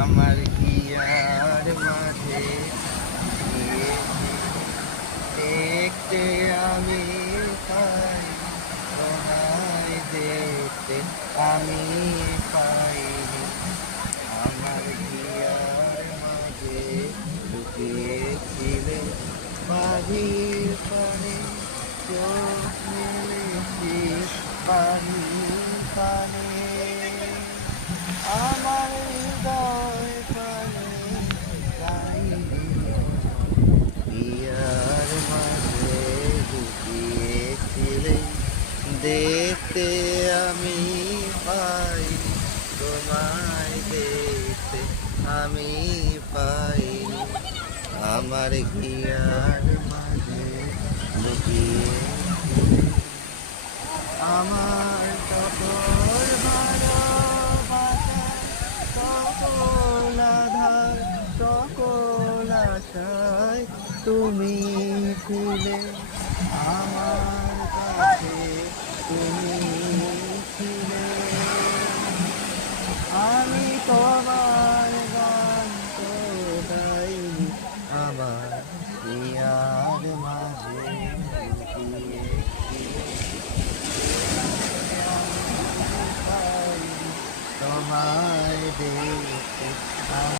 আমার হিয়ার মাঝে গিয়েছি দেখতে আমি পাই, তোমায় দেখতে আমি পাইনি। আমার হিয়ার মাঝে লুকিয়েছিলে মাঝির পানে, চোখ মেলেছি পানি পানে। আমার হৃদয় পানে চাইনি, হিয়ার মাঝে লুকিয়েছিলে দেখতে আমি পাই, তোমায় দেখতে আমি পাইনি। আমার হিয়ার মাঝে লুকিয়েছিলে আমার সকল ভালোবাসা, সকল আধার, সকল আশায় তুমি ছিলে আমার কাছে, তুমি